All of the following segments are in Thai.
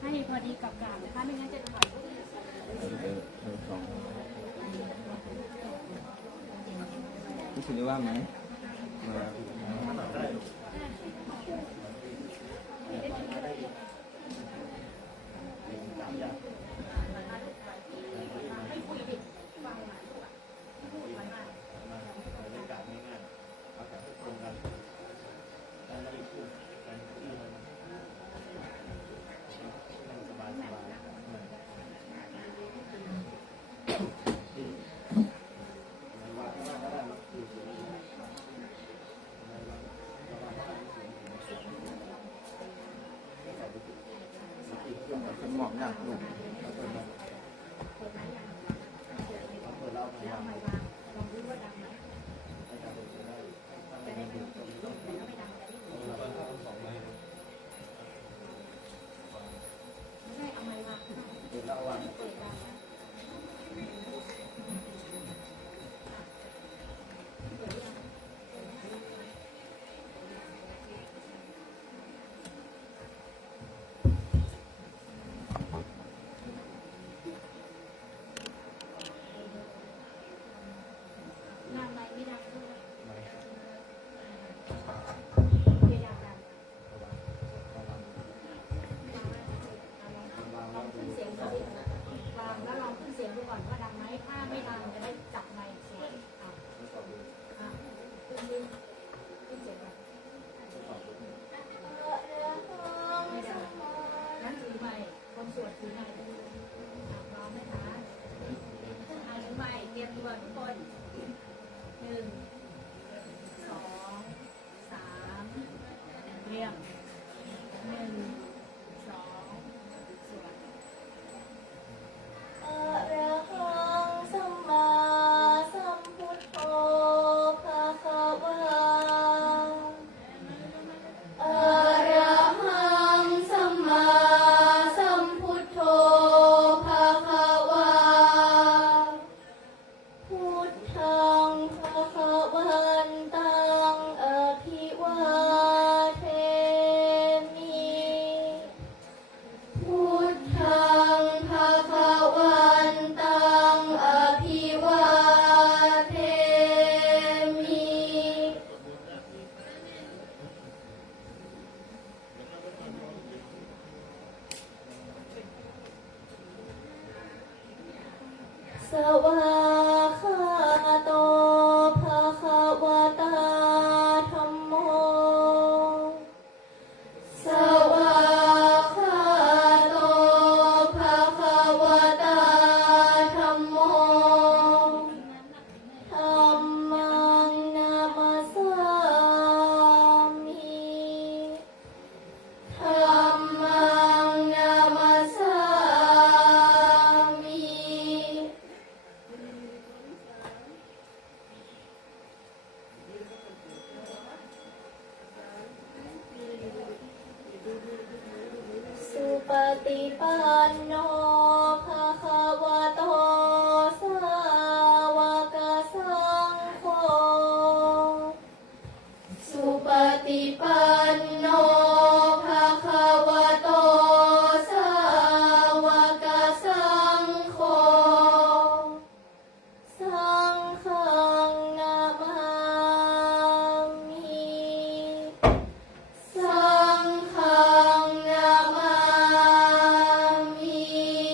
ให้พอดีกับกาบนะคะไม่งั้นจะถอยพี่สุนิว่าไหมเหมาะหนักลูกสวาคาโตภะคะวะตาธัมโมสวาคาโตภะคะวะตาธัมโมธัมมังนามัสสามิธัมมังนามัสสามิ สุปฏิปันโนภะคะวะโตสาวกสังโฆสุปฏิปันโนภะคะวะโตสาวกสังโฆสังฆังนามามิสังฆังนามามิ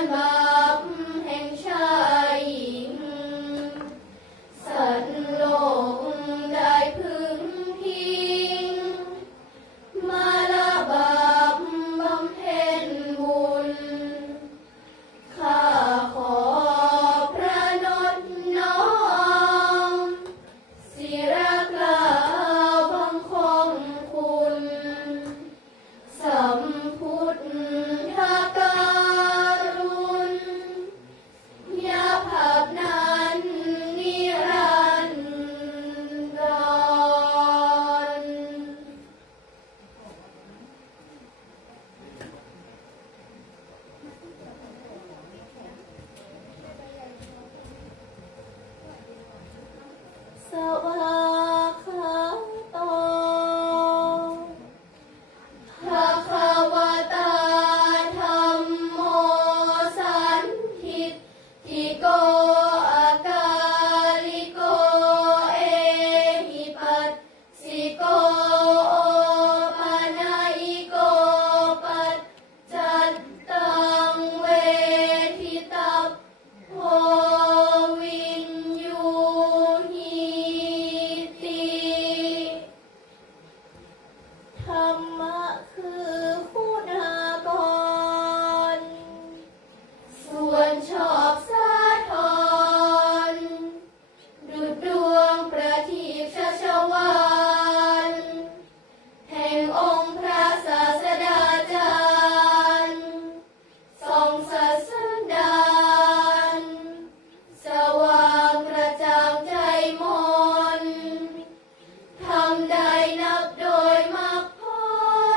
านบาปแห่งชายหญิงสัตว์โลกได้พึงพิงมาละบาปบำเพ็ญบุญข้าขอพระนตน้อมศิระกล่าวบังคมคุณสัมพุทธการุณยาภาพนั้นนิรันดร สวากขาโตภะคะวะตาธัมโมสันทิฏฐิโกอากาลิโกเอหิปัสสิโกโอปะนะอิโกปัจจัตตังเวทิตัพโพวินยูหิติ ธรรมะคือคุณากรส่วนชอบสาธรดุจดวงประทีปชัชวาลแห่งองค์พระศาสดาจารย์ส่องศาสดานสว่างกระจ่างใจมน ทำได้นับโดยมรรคผ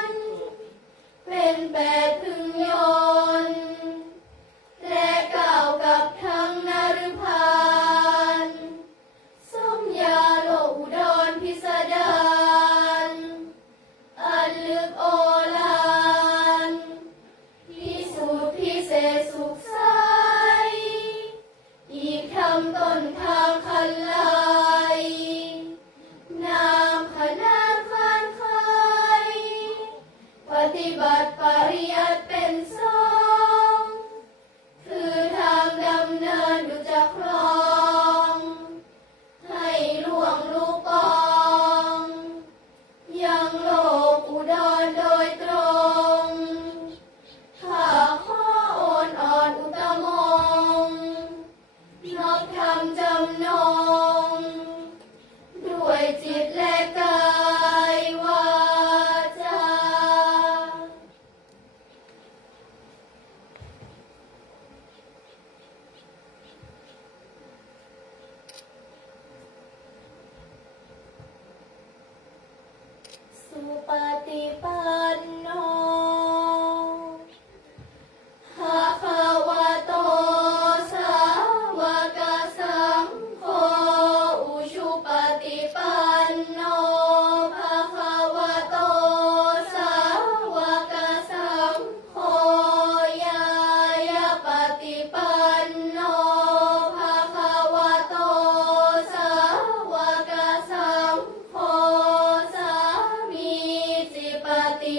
ลเป็นแปดพึงยนต์และก้าวกับทั้งนฤพานสมญาโลกอุดรพิสดารอันลึกโอฬารพิสูจน์พิเศษสุขใสอีกทำต้นทางคันไลนามขนานคานไขปฏิบัติปริยัติเป็นสองคือทางดำเนินดุจคลองให้ล่วงลูกปองยังโลกอุดรโดยตรงข้าขอโอนอ่อนอุตมงค์นอบธรรมจำนง ด้วยจิตและกายวาจา สุปฏิปันโนภะคะวะโตสาวกสังโฆอุชุปฏิปันโนภะคะวะโตสาวกสังโฆยายาปฏิปันโนภะคะวะโตสาวกสังโฆสามีจิปฏิ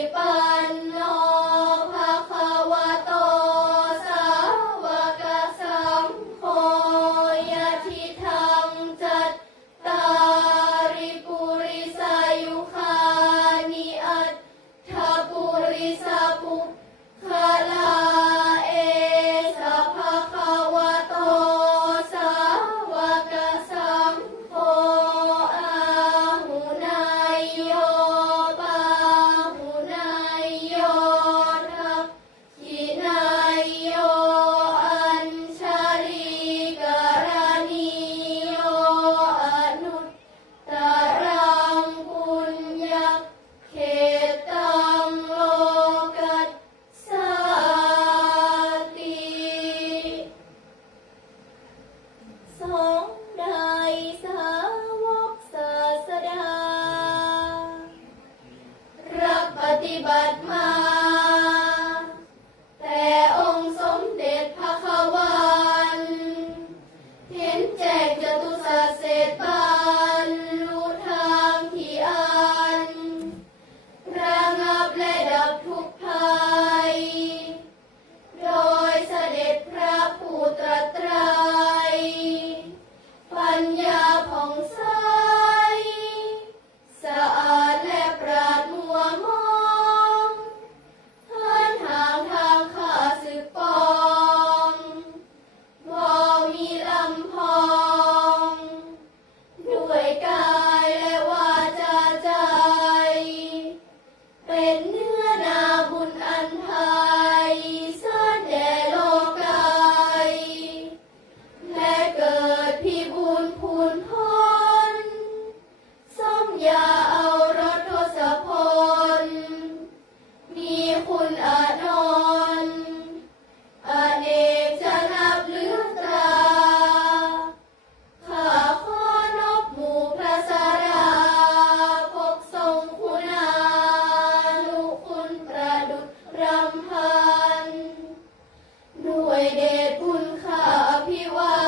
วยเดชบุญข้าพิวั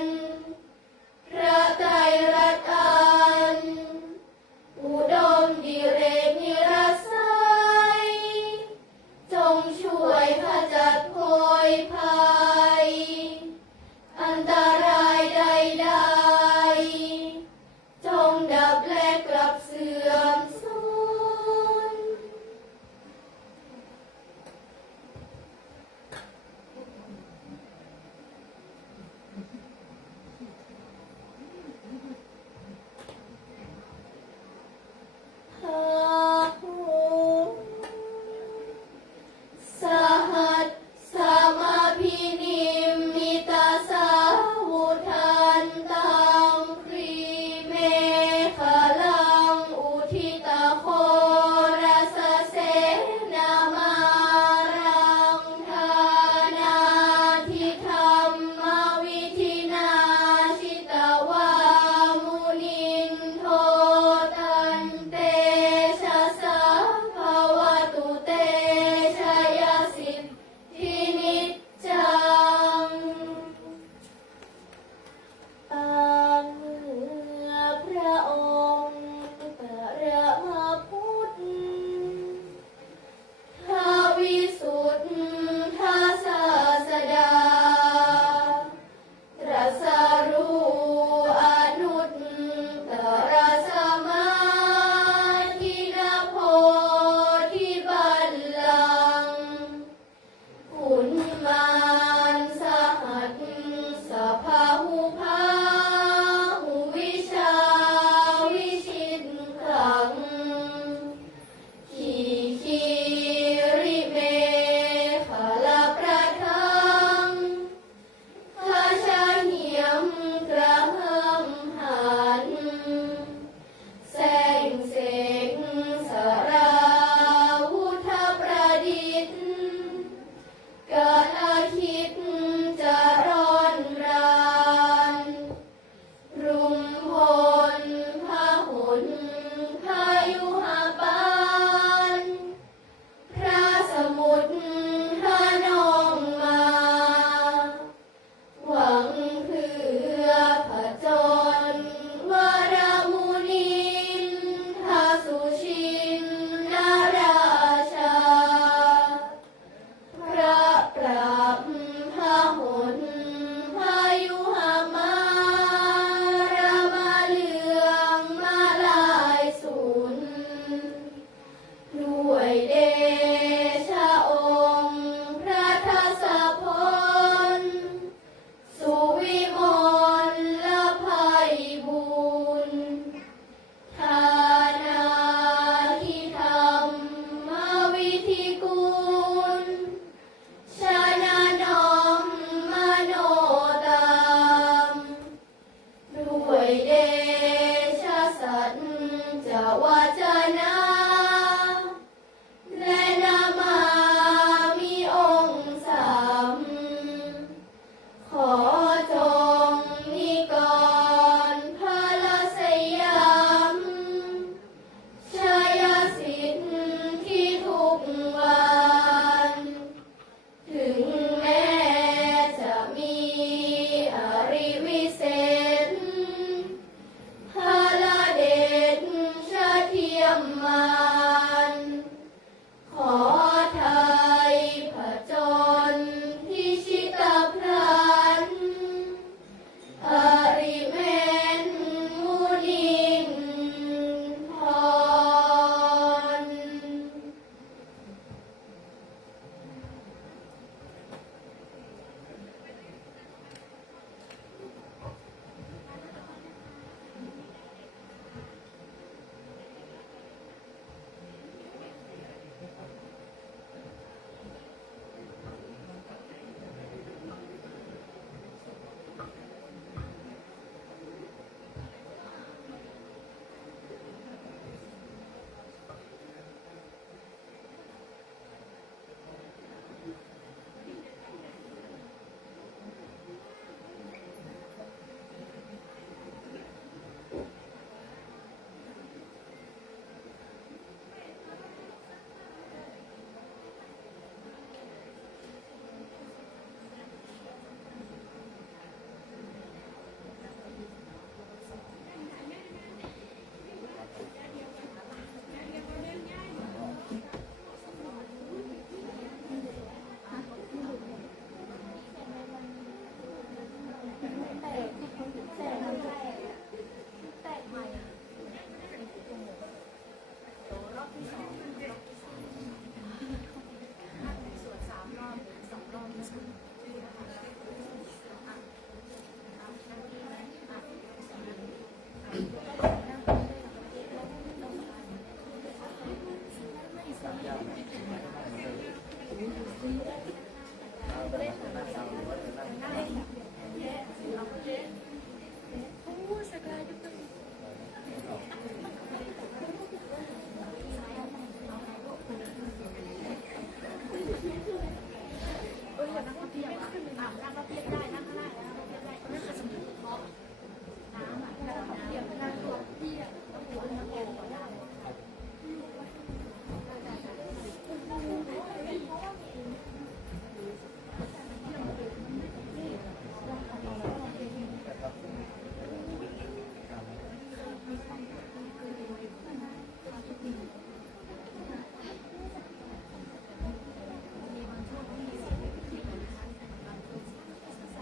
นพระไตรรัตน์อันอุดมดิเรกนิรัสไสยจงช่วยขจัดโพยภัยอันตรายใดๆจงดับและกลับเสื่อมสูญ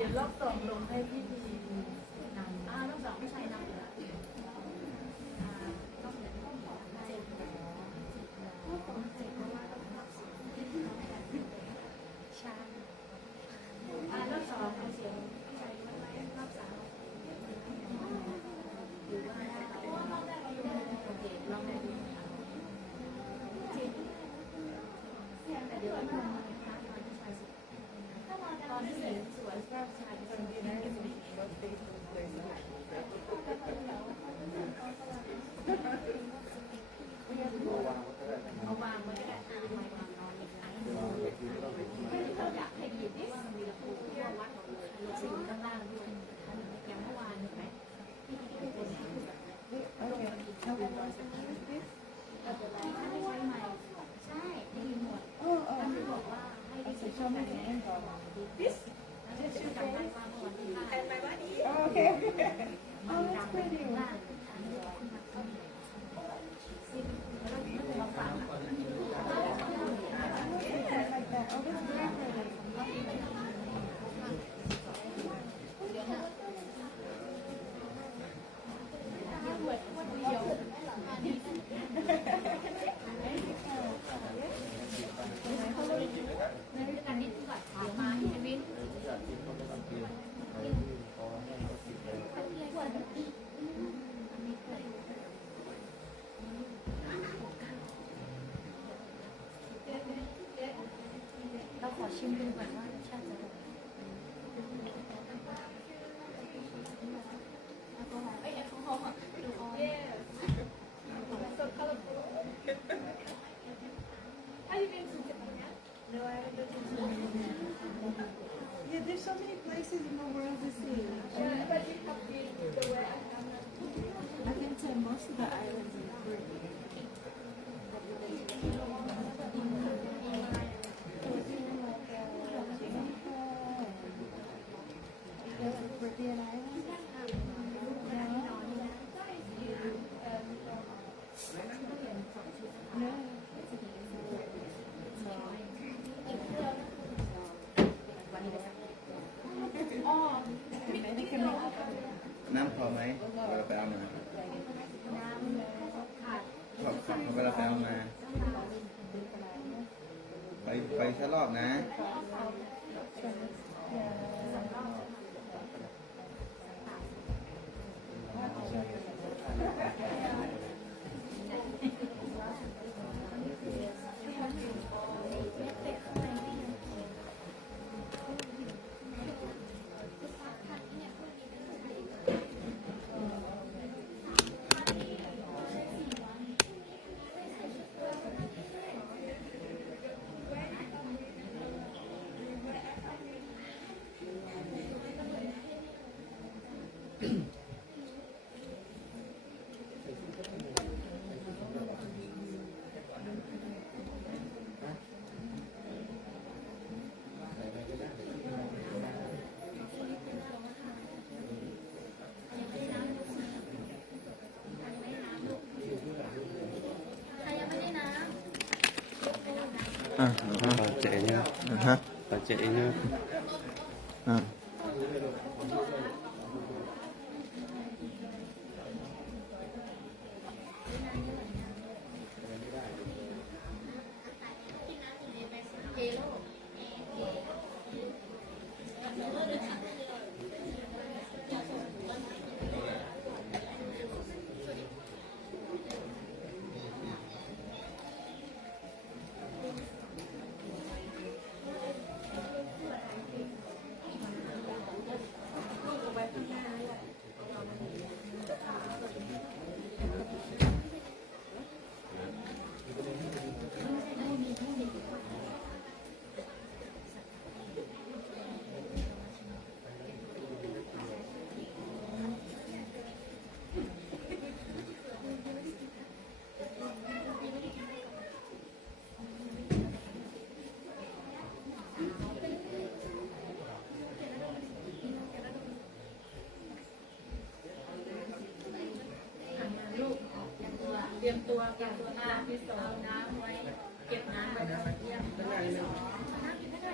ดี๋ยวรอบสองลงให้พี่พีนำ รอบสองผู้ชายนำอยู่แล้วรอบเจ็ดรอบเจ็ดเพราะว่าต้องรอบสี่ช้ารอบสองเอาเสียงผู้ชายไว้รอบสามหรือว่าได้โอเคลองได้ดูแต่เดี๋ยวมันมาตอนผู้ชายสุดตอนที่สวยก็ชายคนดีนะ เอาวางไว้ก็ได้ไม่วางนอนอีกครั้งเราอยากให้ดีที่ว่ามันมีระบบที่ว่าวัดเราสิ่งข้างล่างด้วยอย่างเมื่อวานเห็นไหมที่เป็นคนที่แบบเราเป็นรอยสักทีเราเป็นไรถ้าไม่ใช้ไม้ใช่ได้ยินหมดท่านบอกว่าให้ได้ยินช่องแบบนี้แล้วจะชื่อกันได้ว่าเมื่อวันที่5โอเคมันดังไปข้างล่างเราฟังกันนิดก่อนถามมาชีวิตเราขอชิมดูก่อนว่ารสชาติจะเป็นแอลกอฮอล์ดูออยYeah, there's so many places in the world to see. I can say most of the islands in Caribbean. Caribbean islands? No.น้ำพอไหมเวลาไปเอามา น้ำขาด เวลาไปเอามา ไปสักรอบนะ Bacanya, ฮะ bacanya. อ่าเตรียมตัวกันตัวหน้าที่สองน้ำไว้เก็บน้ำไว้เตรียมตัวที่สองน้ำกินได้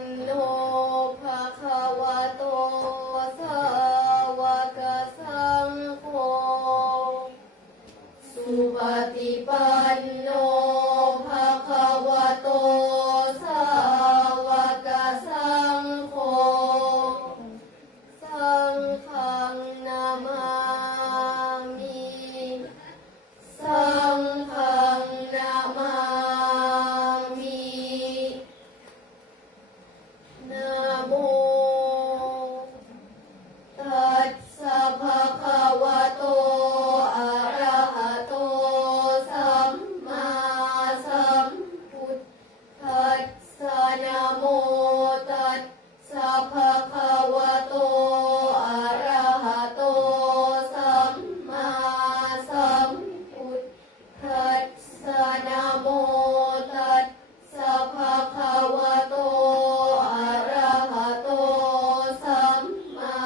นโนภะคะวะโตสาวกสังโฆสุปฏิปันโนภะคะวะโตสาวกสังโฆสังฆังนามามิสังฆังนามามินะโมตัสสะภะคะวะโตอะระหะโตสัมมาสัมพุทธัสสะนะโมตัสสะภะคะวะโตอะระหะโตสัมมาสัมพุทธัสสะนะโมตัสสะภะคะวะโตอะระหะโตสัมมา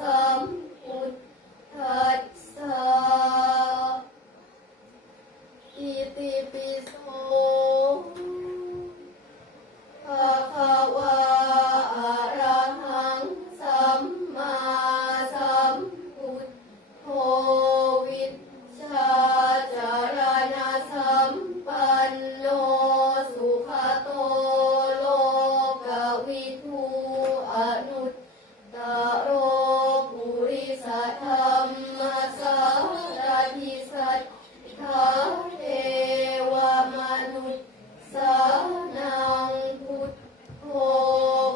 สัมพุทธัสสะอิติปิโสภะคะวะอะระหังสัมมาสัมพุทโธวิชชาจารณสัมปันโนสุขโตโลกวิทูอนุตตโรปุริสธรรมสารทิสัทธาเทวมนุษย์สานังพุทโธ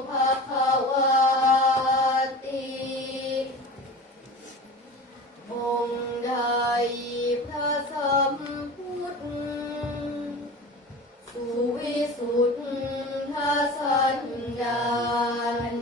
ภะคะวาติองค์ใดพระสัมพุทธสุวิสุทธสันดาน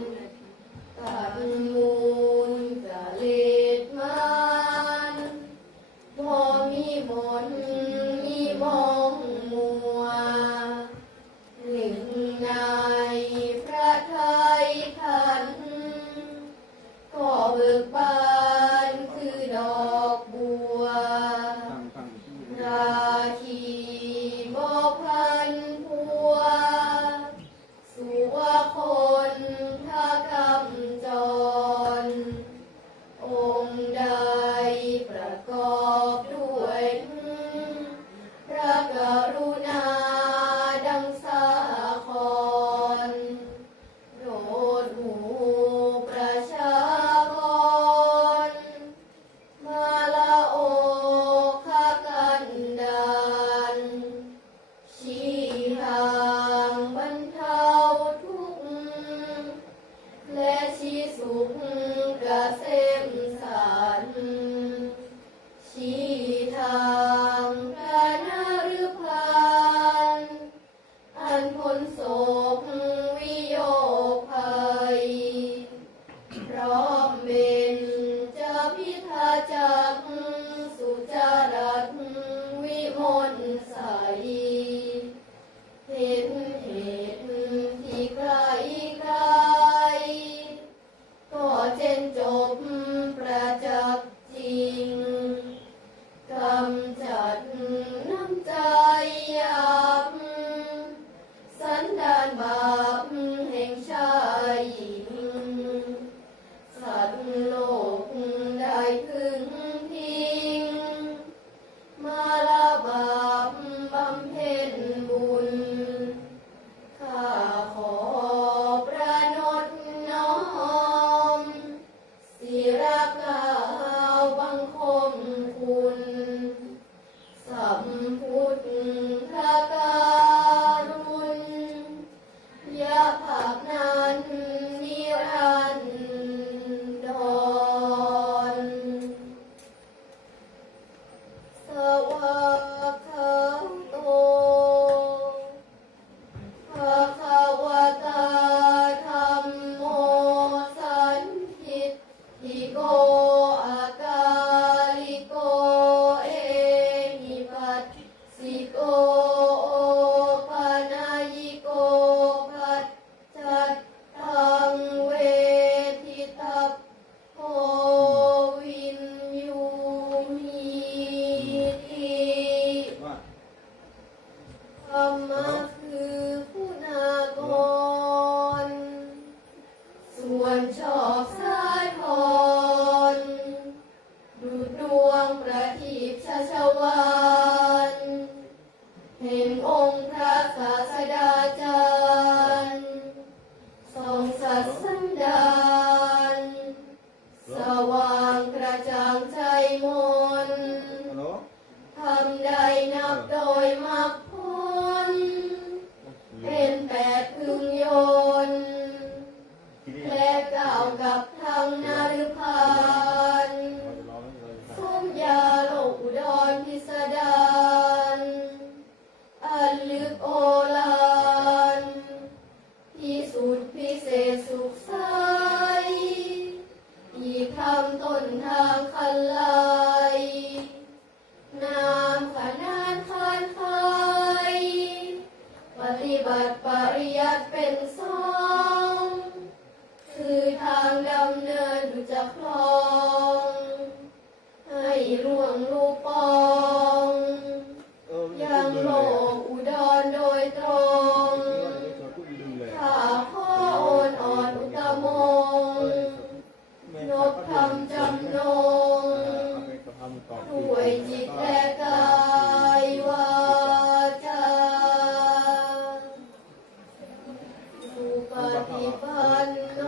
ปันโน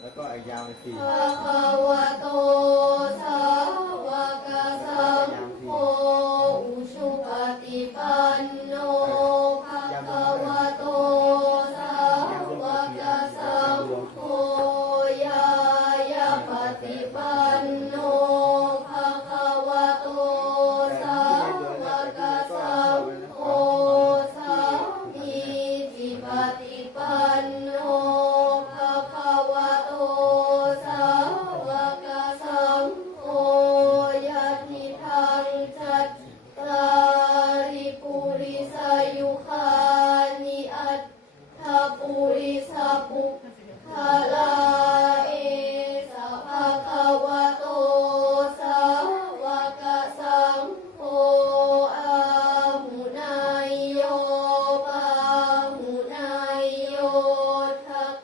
แล้วก็ไอ้ยาวไปสี่ ภะคะวะโตสาวกสังโฆอุชุปฏิปันโนภะคะวะโตสาวกสังโฆยายาปฏิปันโนภะคะวะโตสาวกสังโฆสามีจิปฏิปันโนภะคะวะโตสาวกสังโฆยะทิทังจัตตาริปุริสายุคานิอัตถปุริสปุคลาเอสะภะคะวะโตสาวกสังโฆอาหุนายโยปาหุนายโยทัก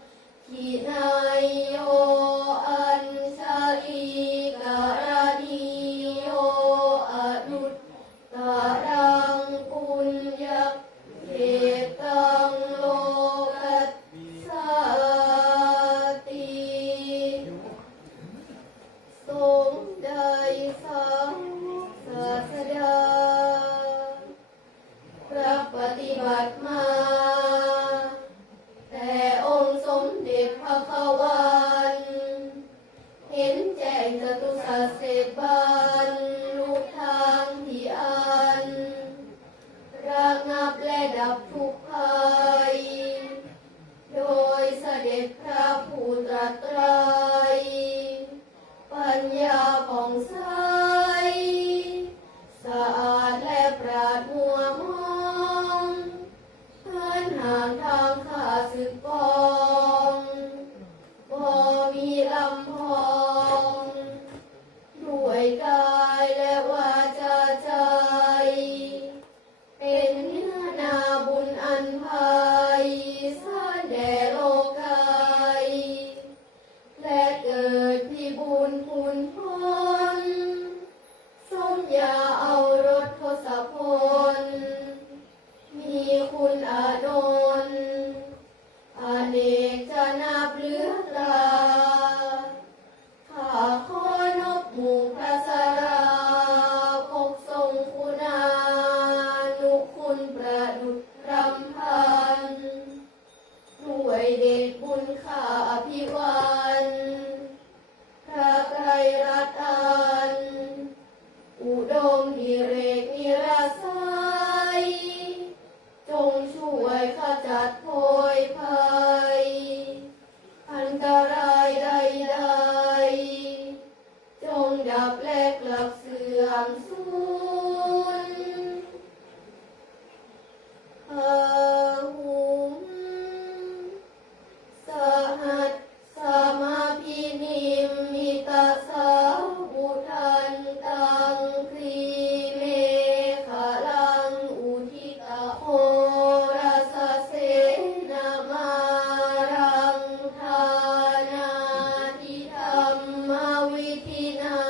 ขินายโยอัญชลีการณิโยอนุตตรังปุญญเหตังโลกัสสติทรงได้สังศาสดาพระปฏิบัติมาแต่องค์สมเด็จพระขวันเห็นแจ้งจตุสัจเสกบานลุทางที่อันระงับและดับทุกข์ภัยโดยเสด็จพระผู้ตรัสไตรปัญญาผ่องใสสะอาดและปราดมัวมองเพื่อนห่างทางข้าศึกปองบ่มีลำพองด้วยกายและวาจาใจ เป็นเนื้อนาบุญอันไพศาลแด่โลกายและเกิดพิบูลพูนพ้นสมญาเอารถทศพลมีคุณอานนท์อเนกจะนับเหลือลาข้าขอนบหมู่พระสราพกทรงคุณานุคุณประดุจรำพันด้วยเดชบุญข้าอภิวันพระไตรรัตน์อันอุดมดิเรกนิราศัยจงช่วยขจัดโพยภัยอันตรายใดๆจงดับและกลับเสื่อมสูญพหุมสหัสสมาพินิมมิตาสาวุทันตังครีเมฆลังอุทิตาโหราสเสนามารังทานาทิธรรมวิธินา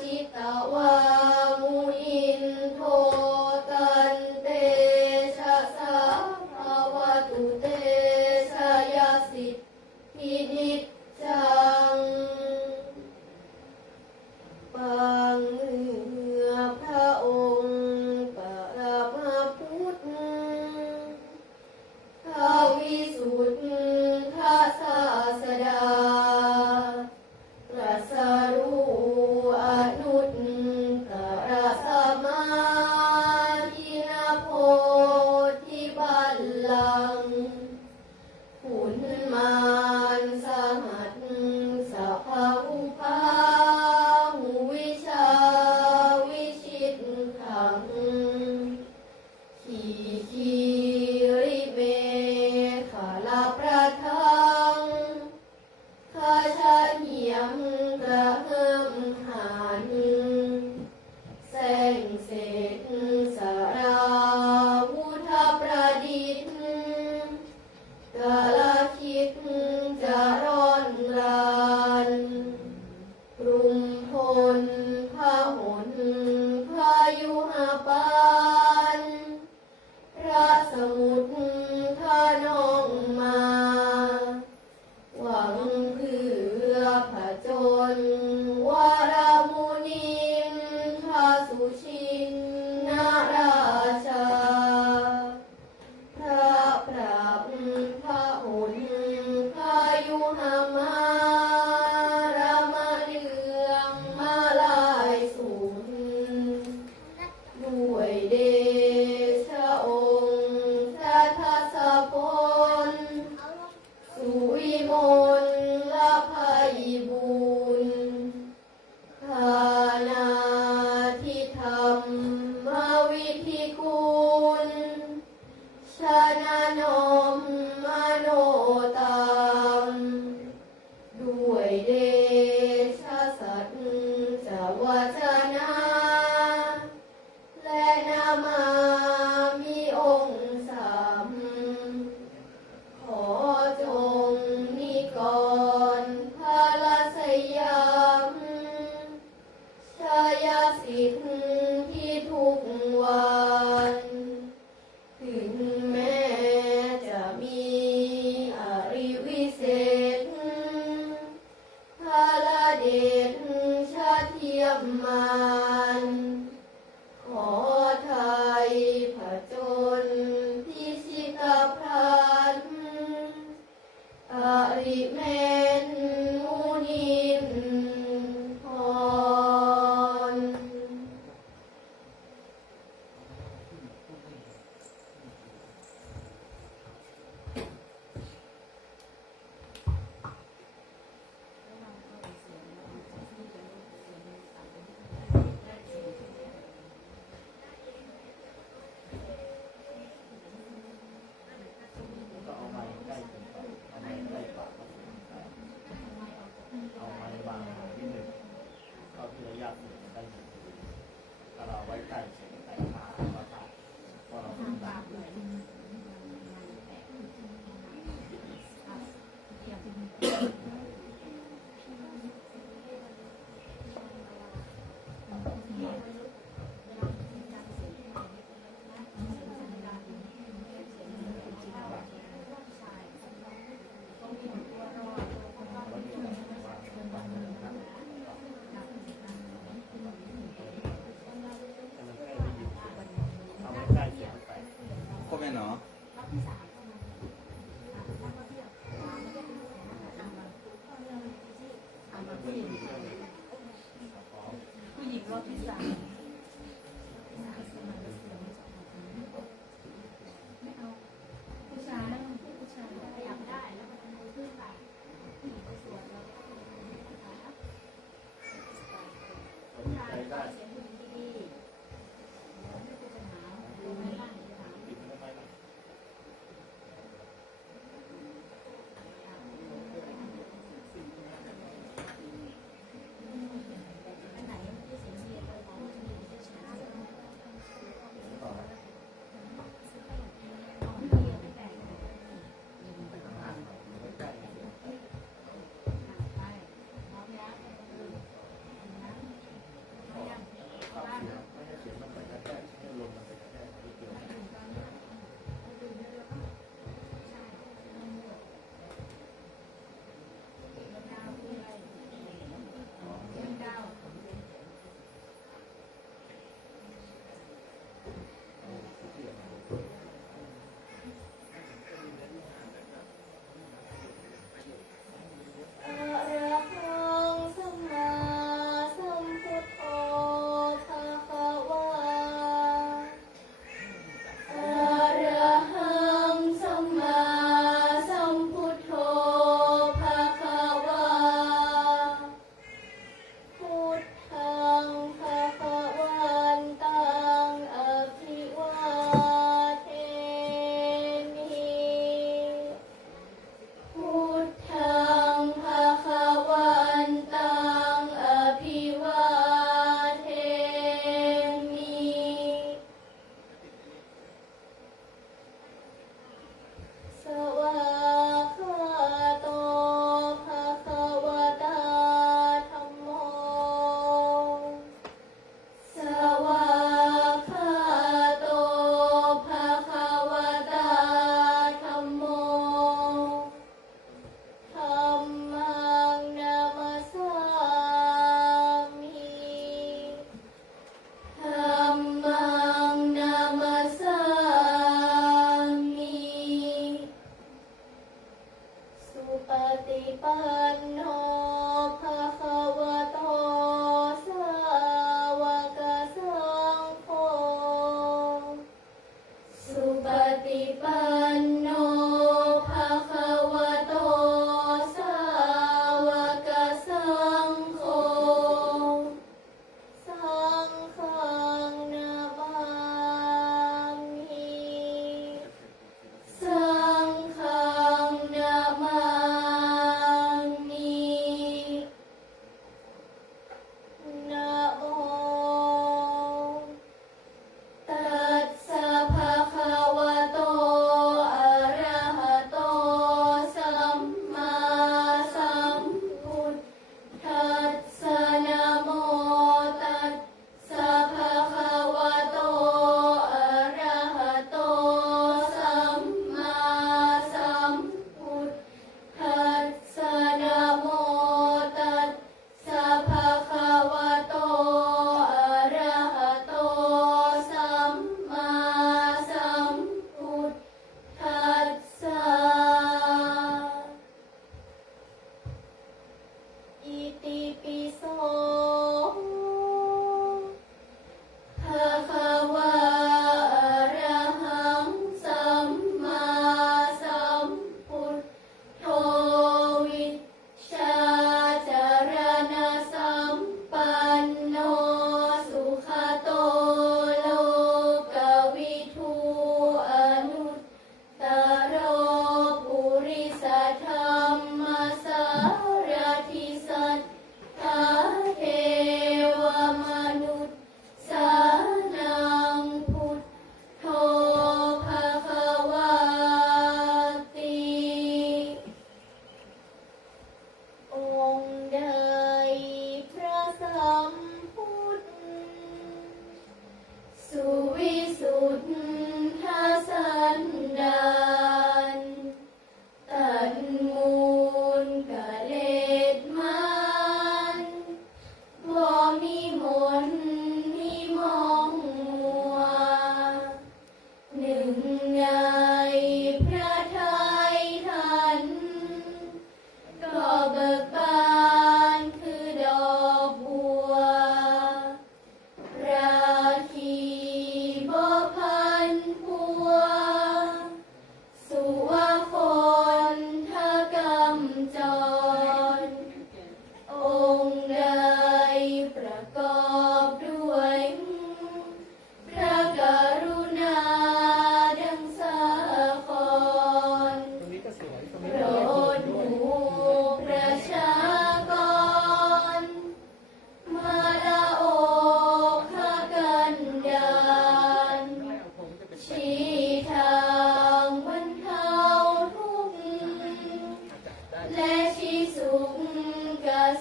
ชิตวามุนินโทตันเตชะสาภวตุเตชะยสิทธินิจจังปังเหือพระองค์ปรมาพุทธทวิสุทธาศาสดาตรัสรู้อนุตตรสัมมาทินโพธิบัลลังก์ขุนมารสหัสสะภาอุภาหุวิชาวิชิตขังขีคีริเมขลาประทังข้าชาเหียมกระเฮิมหันแสงเสกสาราวุธประดิษฐ์กาลคิดจะร้อนรานกรุงพลพาหนพายุหาปานพระสมุทรทานองมา ริเมนมุนินพรก็เอาไม้ใกล้กันไปเอาไม้ใกล้ปากก็ถึงไปเอาไม้วางที่หนึ่งก็ที่ระยะเสียงได้หนึ่งถ้าเราไว้ใกล้เสียงแต่ขาก็ขาดเพราะเราเป็นตา ก็แม่เนาะ ผู้หญิงรอบที่สามไม่เอาผู้ชายผู้ชายขยับได้แล้วมันขึ้นไปผู้หญิงไปสวนเราผู้ชายได้เสียงผู้หญิงที่ดีไม่เป็นปัญหาดูไม่ล่างจะถาม อันไหนที่เสียงเรียนเราบอกว่ามีได้ช้าเอาเรียนไม่แบ่งไปพร้อมแล้วอะระหังสัมมาสัมพุทโธภะคะวาอะระหังสัมมาสัมพุทโธภะคะวาพุทธังภะคะวันตังอภิวาเทมิพุทธังภะคะวันตังอภิวาเทมิสวากขาโตภะคะวะตาธัมโมสวากขาโตภะคะวะตาธัมโมธัมมังนามัสสามิธัมมังนามัสสามิสุปฏิปันโนภะคะวะโตสาวกสังโฆสุปฏิปันโนภะคะวะโตสาวกสังโฆสังฆังนามามิสังฆังนามามิ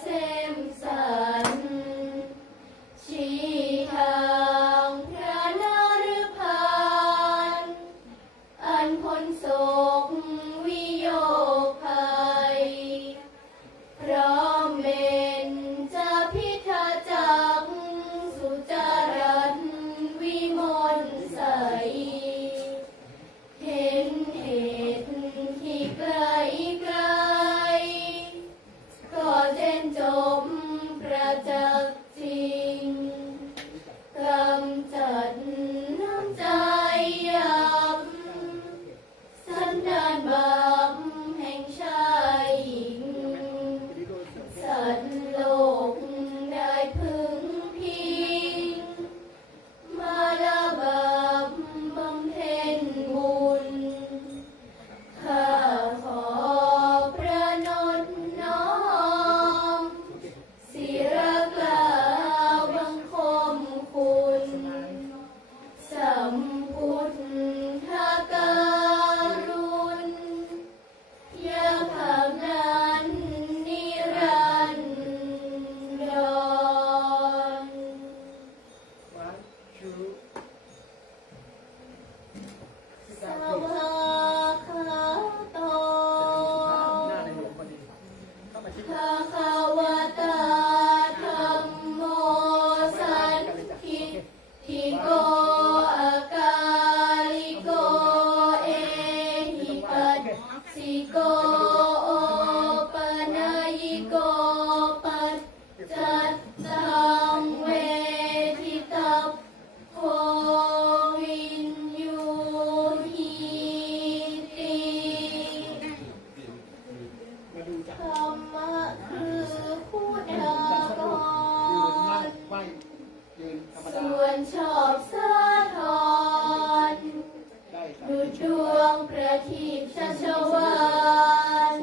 ษมสันต์ชี้ทางพระนฤพานอันพ้นโศกวิโยคภัยพร้อมเป็นจะพิทาจักสุจารัตน์วิมลใสเห็นเหตุที่ไกลไกลก็เจนจมประจักษ์จริงกำจัดน้ำใจย้ำสันดานบาปแห่งชายหญิงสัตว์โลกได้พึงพิงมาลาบาปบำเพ็ญบุญข้าขอประนตน้อมศิระกล่าวบังคมคุณสัมพุทธการุณยาภาพนั้นนิรันดร สวากขาโตภะคะวะตาธัมโมสันทิทิโกอาลิโกเอหิปัสสิโกโอปนัยิโกปัจจัตตังเวทิตัพโพวินยูหิติธรรมะคือคุณากรส่วนชอบสาธรดุจดวงประทีปชัชวาน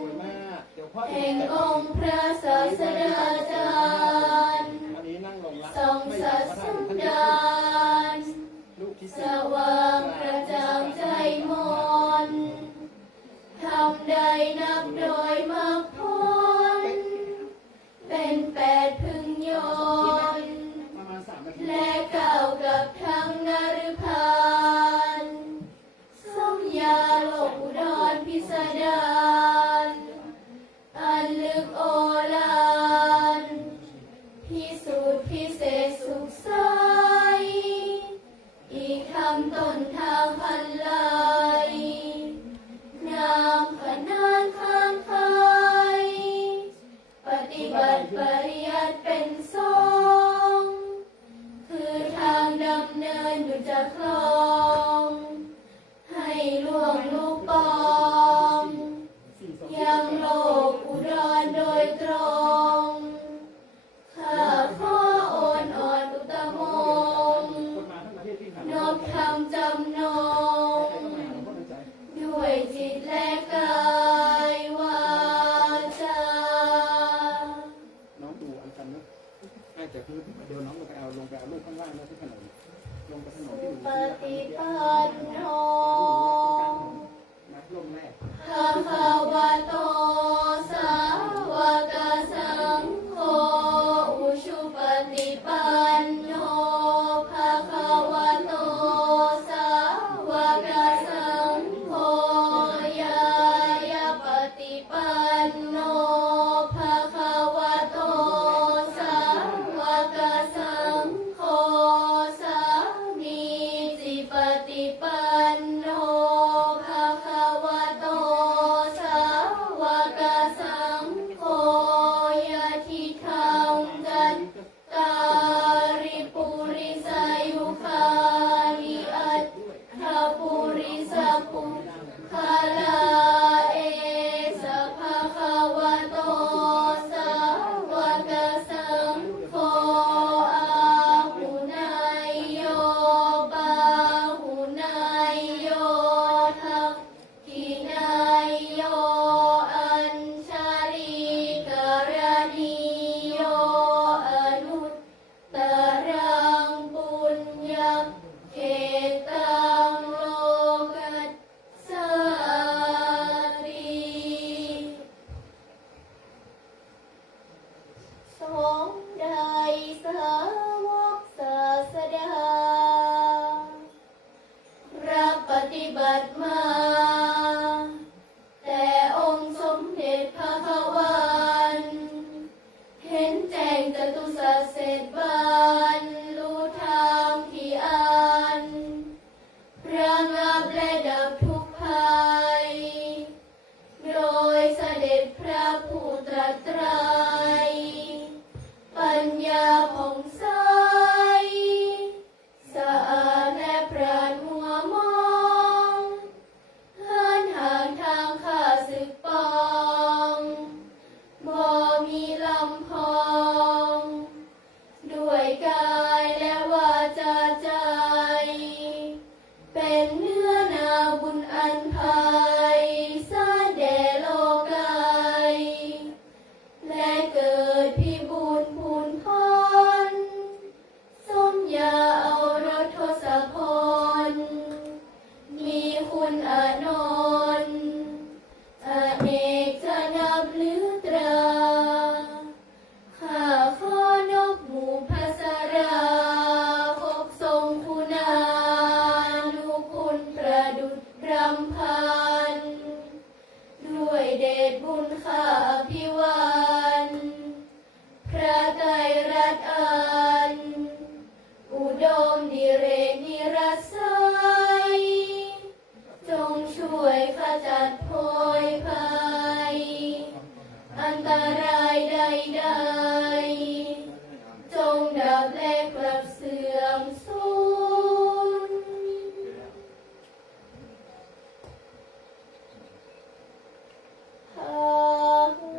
แห่งองค์พระศาสดาจารย์ทรงสัตย์สันดานสว่างกระจ่างใจมนทำใดนับโดยมรรคผลเป็นแปดพึงโยนและก้าวกับทั้งนฤพานสมยาโลกอุดรพิสดารอันลึกโอฬารพิสูจน์พิเศษสุขใสอีกคำต้นทางพันไลนามขนานข้างใครปฏิบัติปริยัติเป็นทรงคือทางดำเนินอยู่จากคลองให้ล่วงลูกปองยังโลกอุดรโดยตรงข้าขอโอนอ่อนอุตโมงค์นบคำจำนงด้วยจิตและกายวาจา น้องดูอันกันนะอาจจะคือเดี๋ยวน้องลงไปเอาลูกข้างล่างแล้วที่ถนนลงไปถนนที่ ปฏิปันโน นักลมแรก ภะคะวะโตสาวกสังโฆอุชุปฏิปันโนภะคะวะโตสาวกสังโฆยายาปฏิปันโนภะคะวะโตสาวกสังโฆสามีจิปฏิปันโนภะคะวะโตสาวกสังโฆยะทิทังจัตตาริปุริสายุคานิอัตถปุริสปุคาลาเอสะภะคะวะโตสาวกสังโฆอาหุนายโยบาหุนายโยทักขินายโยอัญชาลีกรณีโยอนุตตรังปุญญเขตังโลกัสสาติ พระผู้ตรัสไตรปัญญาผ่องใสสะอาดและปราดมัวมองเหินห่างทางข้าศึกปองบ่มีลำพองด้วยกายและวาจาใจเป็นเนื้อนาบุญอันไพศาลแด่โลกายและเกิดพิบูลพูนพ้นสมญาเอารสทศพลมีคุณอานนท์อเนกจะนับหรือตราข้าขอนบหมู่พระสราพบทรงคุณานุคุณประดุจรำพันด้วยเดชบุญข้าพิวันพระไตรรัตน์อันอุดมดิเรกนิรัสไสยจงช่วยขจัดโพยภัยอันตรายใดๆจงดับและกลับเสื่อมสูญพาหุ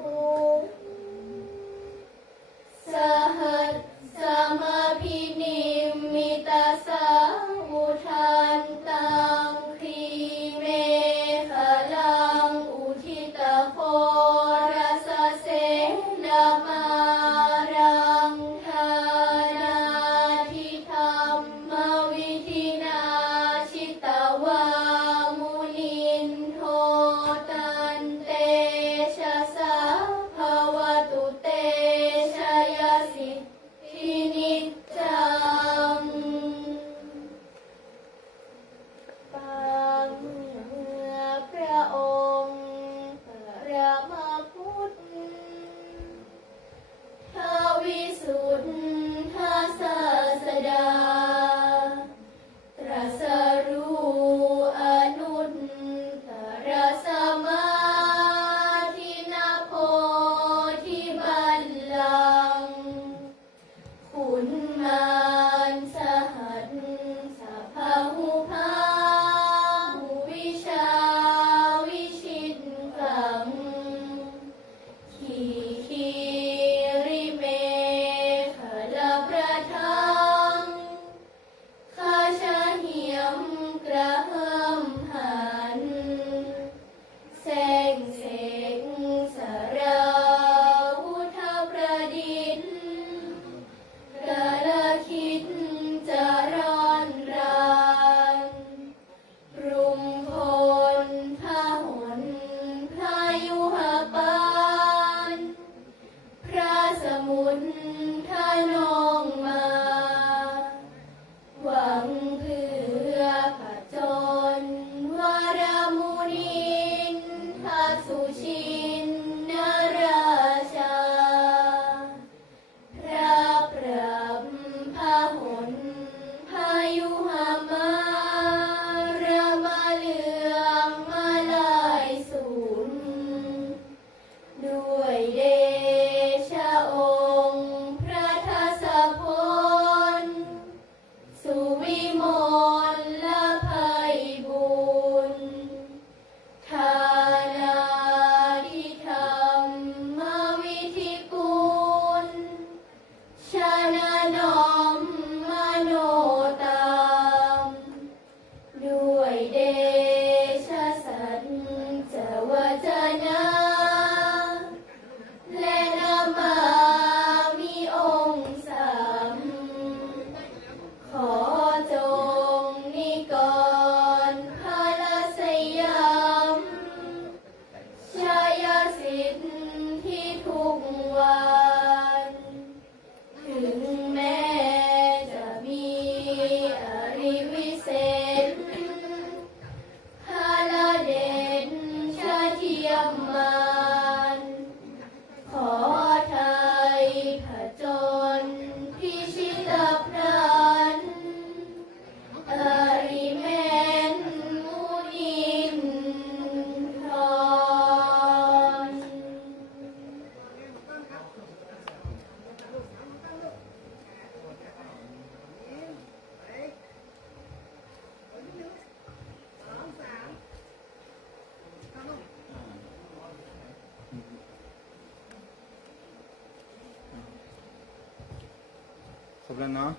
แล้วเนาะ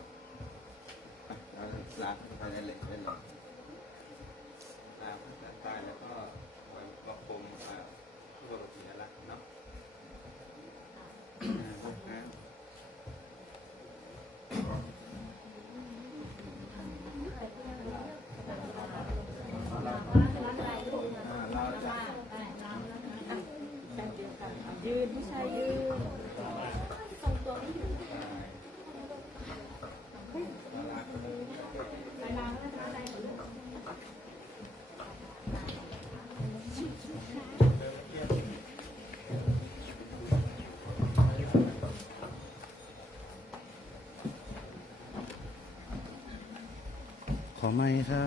เราลาไปได้เลยได้เลยลาภาษาใต้แล้วก็วันประคมผู้ปกติแล้วเนาะยืนผู้ชายยืน ขอไมค์ค่ะ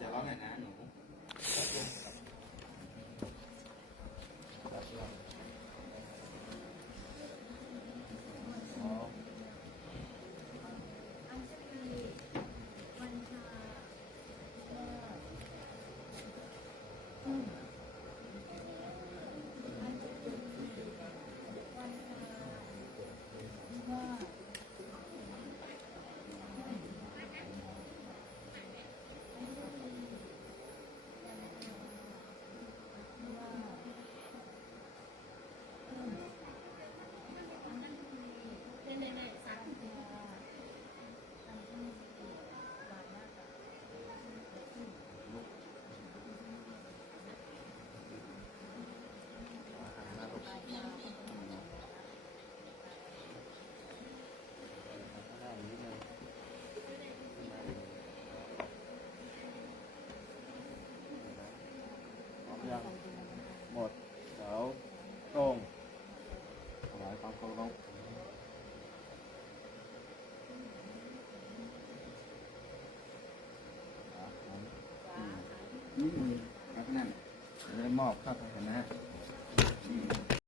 จะร้องไงนะหนู ยังหมดเสาตรงถวายความเคารพ ครับนั่นจะได้มอบข้าพเจ้านะ